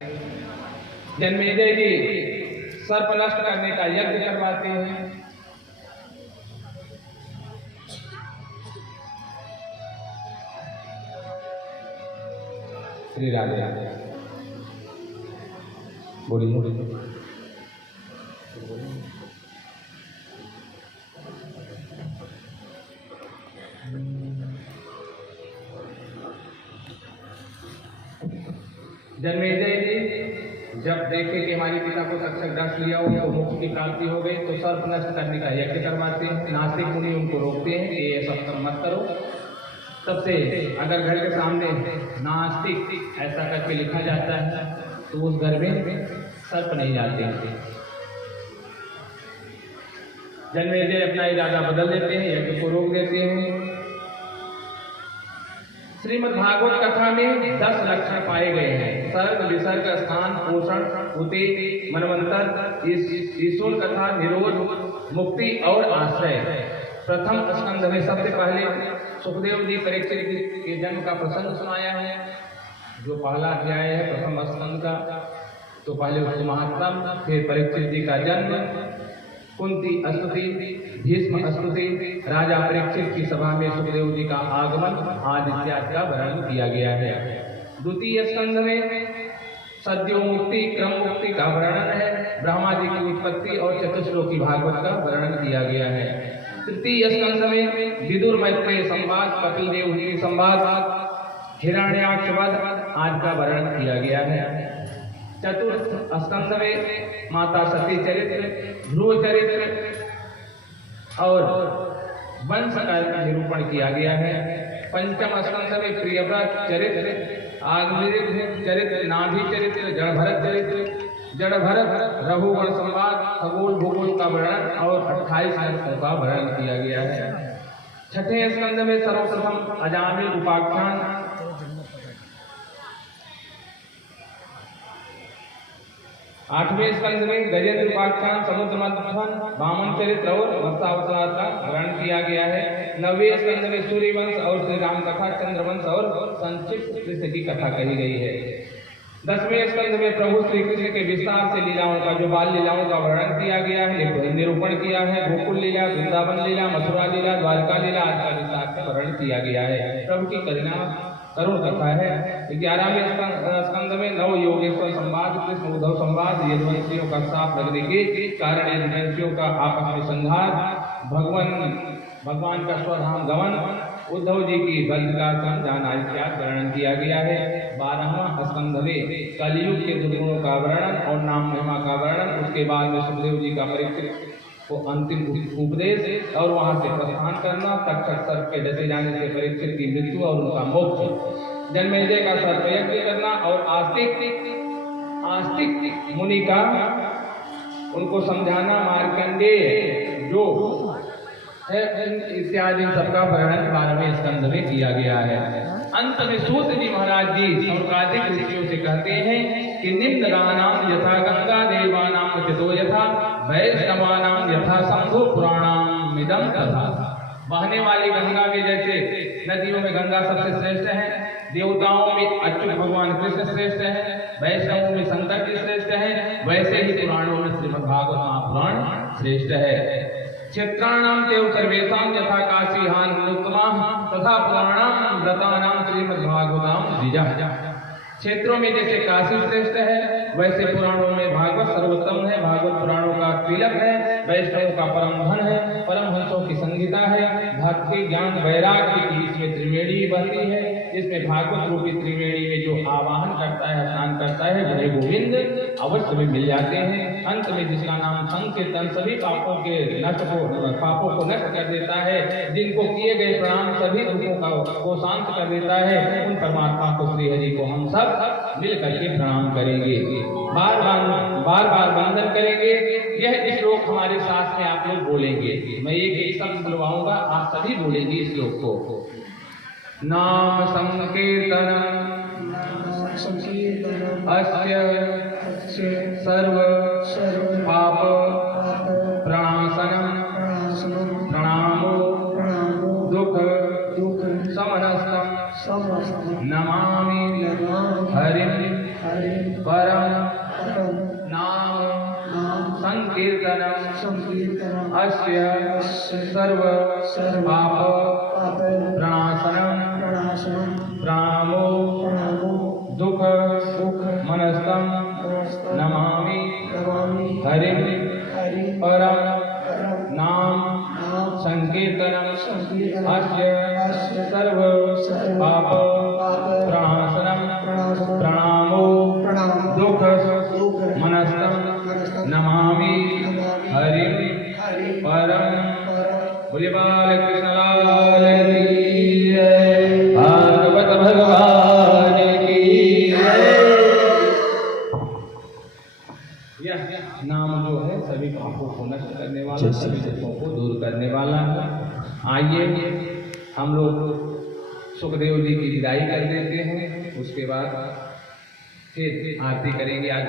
जन्मेजय जी सर्प नष्ट करने का यज्ञ करवाते हैं। श्री राधे राधे बोलिए। जन्मेजय जी जब देखे कि हमारे पिता को तक्षक दंश लिया हो तो मोक्ष की प्राप्ति हो गई तो सर्प नष्ट करने का यज्ञ करवाते हैं। नास्तिक मुनि उनको रोकते हैं कि ये सब कर्म मत करो। तब से अगर घर के सामने नास्तिक ऐसा करके लिखा जाता है तो उस घर में सर्प नहीं जाते हैं। जन्मेजय अपना इरादा बदल देते हैं, यज्ञ को रोक देते हैं। श्रीमद् भागवत कथा में 10 लक्षण पाए गए हैं। सर्ग, विसर्ग, स्थान, पोषण, उते, मनवंतर, ईश्वर कथा, निरोध, मुक्ति और आश्रय। प्रथम स्कंध में सबसे पहले सुखदेव जी परीक्षित के जन्म का प्रसंग सुनाया है। जो पहला अध्याय है प्रथम स्कंध का, तो पहले उसको महात्मा, फिर परीक्षित जी का जन्म, कुंती स्तुति, भीष्म स्तुति, राजा परीक्षित की सभा में सुखदेव जी का आगमन आदि इत्यादि का वर्णन किया गया है। द्वितीय स्कंध में सद्यो मुक्ति, क्रम मुक्ति का वर्णन है। ब्रह्मा जी की उत्पत्ति और चतुश्लोकी भागवत का वर्णन किया गया है। तृतीय स्कंध में विदुर मैत्रेय संवाद, कपिल देव जी संवाद, हिरण्याक्ष वध आदि का वर्णन किया गया है। चतुर्थ स्कंध में माता सती चरित्र, ध्रुव चरित्र और वंश का निरूपण किया गया है। पंचम स्कंध में प्रियव्रत चरित्र, आग्नेय चरित्र, नाभि चरित्र, जड़भरत चरित्र, जड़भरत रघुगण संवाद, खगोल भूगोल का वर्णन और 28 अंकों का वर्णन किया गया है। छठे स्कंध में सर्वप्रथम अजामिल उपाख्यान, आठवें स्कंध में गजेंद्र उपाख्यान, समुद्र मंथन, वामन चरित्र और मत्स्यावतार का वर्णन किया गया है। नवें स्कंध में सूर्यवंश और श्री राम कथा, चंद्रवंश और संक्षिप्त कृष्ण की कथा कही गई है। 10वें स्कंध में प्रभु श्री कृष्ण के विस्तार से लीलाओं का, जो बाल लीलाओं का वर्णन किया गया है, निरूपण किया है। गोकुल लीला, वृंदावन लीला, मथुरा लीला, द्वारका लीला आदि का विस्तार से वर्णन किया गया है। प्रभु की करुण कथा है। 11वें स्कंध में नव योगेश्वर संवाद, कृष्ण उद्धव संवाद, यदुवंशियों का साफ लगने के कारण यदुवंशियों का आपस में संघार, भगवान का स्वधाम गमन, उद्धव जी की बलिदान समझाना इत्यादि वर्णन किया गया है। 12वां स्कंध में कलियुग के दुर्गुणों का वर्णन और नाम महिमा का वर्णन। उसके बाद में सुखदेव जी का परीक्षित को अंतिम उपदेश और वहां से प्रस्थान करना, तक्षक सर्प के डसे जाने से परीक्षित की मृत्यु और उनका मोक्ष, जन्मेजय का सर्पयज्ञ करना और आस्तिक मुनि का उनको समझाना, मार्कंडेय जो है इत्यादि सबका वर्णन 12वें स्कंध में किया गया है। अंत में सूत जी महाराज जी शौनकादिक ऋषियों से कहते हैं कि निम्न गानाम यथा गंगा, देवानाम चितो यथा, वैष्णवानाम यथा शंभु, पुराणाम मिदम तथा। बहने वाली गंगा के जैसे नदियों में गंगा सबसे श्रेष्ठ है, देवताओं में अच्युत भगवान कृष्ण श्रेष्ठ है, वैष्णवों में शंकर जी श्रेष्ठ है, वैसे ही पुराणों में श्रीमद् भागवत महापुराण श्रेष्ठ है। क्षेत्राणाम देव सर्वेशाम यथा काशी हान उत्तमा तथा पुराणाम व्रतानाम श्रीमद् भागवताम द्विजा। क्षेत्रों में जैसे काशी श्रेष्ठ है, वैसे पुराणों में भागवत सर्वोत्तम है। भागवत पुराणों का तिलक है, वैष्णव का परम धन है, परमहंसों की संगीता है। भक्ति, ज्ञान, वैराग्य की इसमें त्रिवेणी बहती है। इसमें भागवत रूपी त्रिवेणी में जो आवाहन करता है, स्नान करता है, वह गोविंद अवश्य में मिल जाते हैं। अंत में जिसका नाम संकीर्तन सभी पापों को नष्ट कर देता है, जिनको किए गए प्रणाम सभी दुखों को शांत कर देता है, उन परमात्मा को श्री हरि को हम सब मिल करके प्रणाम करेंगे, बार बार वंदन करेंगे। यह श्लोक हमारे साथ में आप लोग बोलेंगे। मैं एक शब्द बुलवाऊंगा, आप सभी बोलेंगे इस श्लोक को। नाम संकीर्तनम अस्य सर्व पाप प्रणाशनम प्रणामो दुख समनस्तम नमामि हरिं परम नाम संकीर्तनम अस्य सर्व पाप प्रणाशनम प्रणामो दुख मनस्तम नमामि हरिं परम नाम संकीर्तनम अस्य सर्व पाप प्रणाशनम प्रणामो दुख मनस्तम नमामि हरिं परम। बोले बाल कृष्ण लाल की जय, भागवत भगवान की जय। यह नाम जो है सभी पापों को नष्ट करने वाला, सभी दुखों को दूर करने वाला है। आइए हम लोग सुखदेव जी की विदाई कर देते हैं, उसके बाद फिर आरती करेंगे। आज